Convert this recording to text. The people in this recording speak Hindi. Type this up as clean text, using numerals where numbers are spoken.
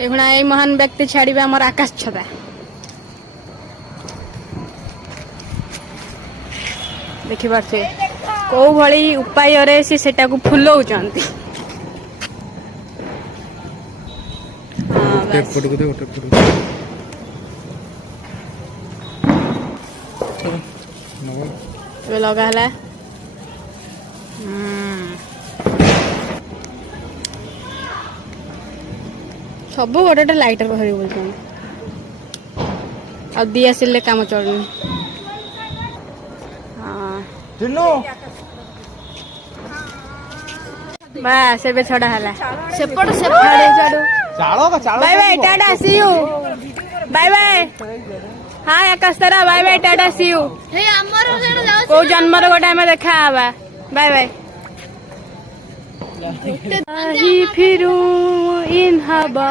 एखुना यही महान व्यक्ति छाड़िबे हमर आकाश छता देखि पारछे को भली उपाय रे से सेटा को फुलौचंती टेप फोटो को दे टेप फोटो ये लगा हला सब गोटे लाइटर धरी बोल आ दिया सिले काम चलनी बस एबे छड़ा हला सेपट सेपड़े छाड़ू bye bye tata see you bye bye हां आकाश तारा bye bye tata see you हे हमर जण जाउ को जन्मर गोटा में देखा आबा बाय बाय ही फिरू इन हवा